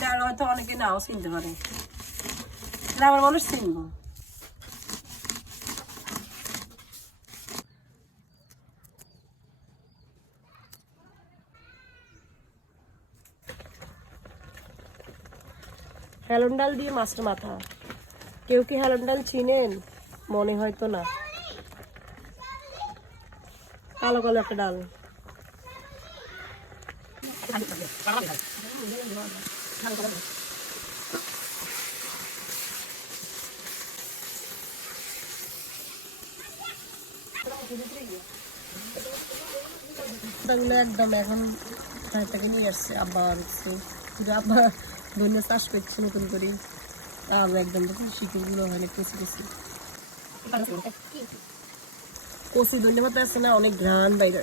এটা হয়তো অনেকে নাও চিনতে পারে, গ্রামের মানুষ চিনবো। হেলন ডাল দিয়ে মাছের মাথা, কেউ কি হেলন ডাল চিনেন? মনে হয়তো না, কালো কালো একটা ডাল। একদম এখন থেকে নিয়ে আসছে আব্বা দেখছে, আব্বা ধন্য চাষ করছে নতুন করে, আলু একদম শিকড়গুলো হয় কচি কচি কচি ধন্য পাতা আছে না, অনেক ঘ্রাণ বাইরে।